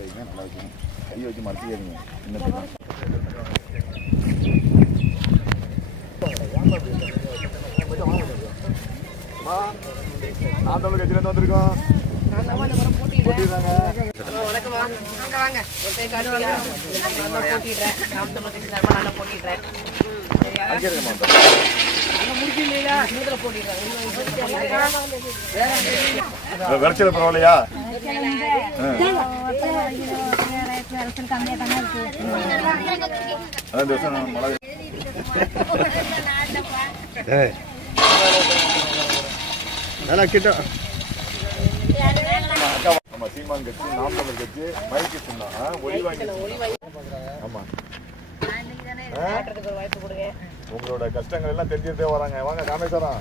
வைங்க, நல்லா வைக்கணும். கை வச்சு மறைச்சிக்காதீங்க. இன்னும் நான் தமிழ் கட்சியிலேருந்து வந்திருக்கோம். விளைச்சல் பரவாயில்லையா? சீமான் கட்சி, நாம் தமிழ் கட்சி, மைக்கு சொன்னா ஒளி வாங்கி. ஆமா, உங்களோட கஷ்டங்கள் எல்லாம் தெரிஞ்சுட்டே வராங்க. வாங்க காமேஸ்வரம்.